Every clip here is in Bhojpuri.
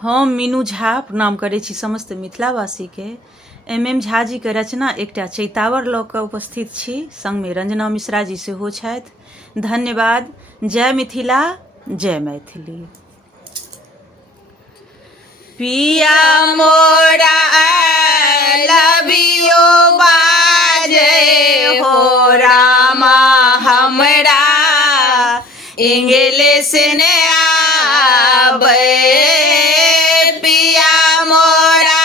हम मीनू झा प्रणाम करै छी समस्त मिथिलावासीके। एम झा जी के रचना एकटा चैतावर लऽ कऽ उपस्थित छी, संगमे रंजना मिश्रा जी सेहो छथि। धन्यवाद। जय मिथिला, जय मैथिली। पिया मोरा लबियो बाजे हो रामा हमरा इंग्लिश ने आवे। पिया मोरा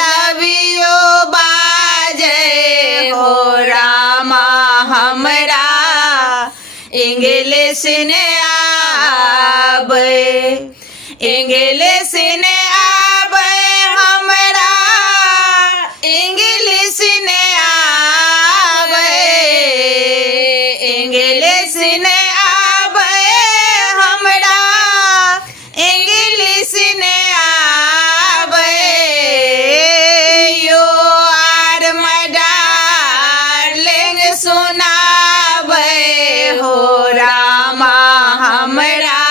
लबियो बाजे हो रामा हमरा इंग्लिश ने आवे। इंग्लिश ने आवे हमरा इंग्लिश ने आवे। इंग्लिश ने आवे हमरा इंग्लिश ने आवे। यो आर डार्लिंग सुनावे हो रामा हमरा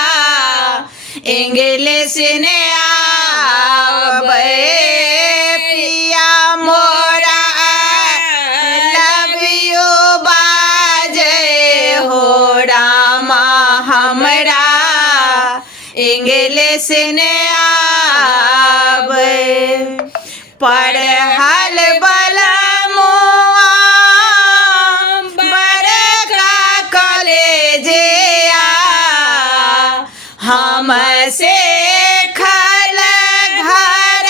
इंग्लिश ने आवे। पिया मोरा लबियो बाजे हो रामा हमरा इंग्लिश ने आवे। पढ़ल बलमुआ बड़का कॉलेजिया हमसे खल घर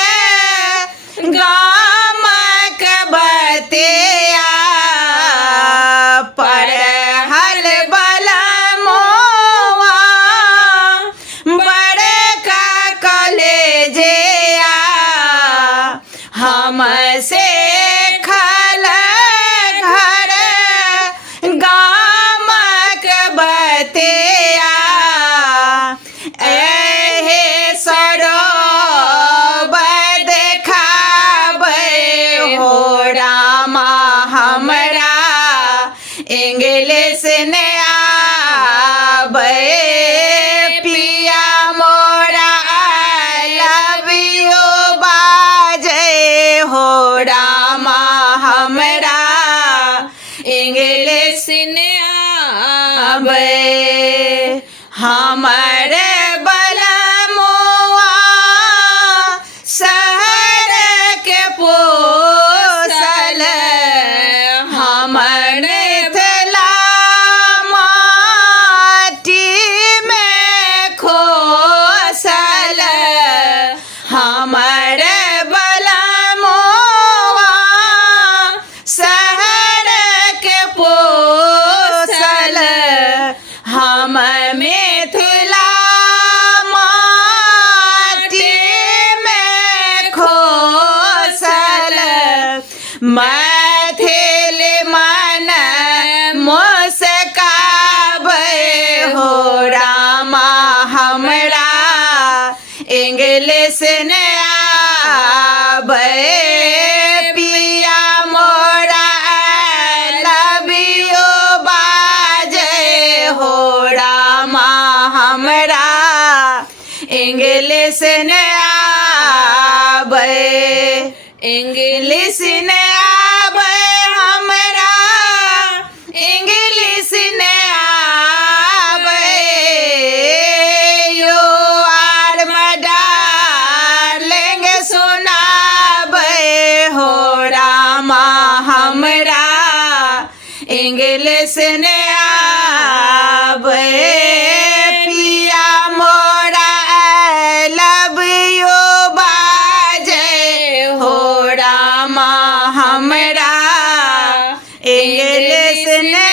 गामक बतिया। पढ़ल बलमुआ बड़का कॉलेजिया हमसे खल घर गामक बतिया। एहे सरोवर देखावे हो रामा हमरा इंग्लिश ने आवे। पिया मोरा लबियो बाजे हो रामा हमरा इंग्लिश ने आवे। हमर बलमुआ शहर के पोसल हमर मिथिला माटी में खोसल। हमर बलमुआ शहर के पोसल हम मिथिला माटी में खोसल। मैथिल मन मुस्कावे हो रामा हमरा इंग्लिश ने आवे। पिया मोरा लबियो बाजे हो रामा हमरा इंग्लिश ने आवे। इंग्लिश ने आवे हमरा इंग्लिश ने आवे। यो आर डार्लिंग सुनावे हो रामा हमरा इंग्लिश ने आवे। पिया मोरा लबियो बाजे हो रामा हमरा इंग्लिश ने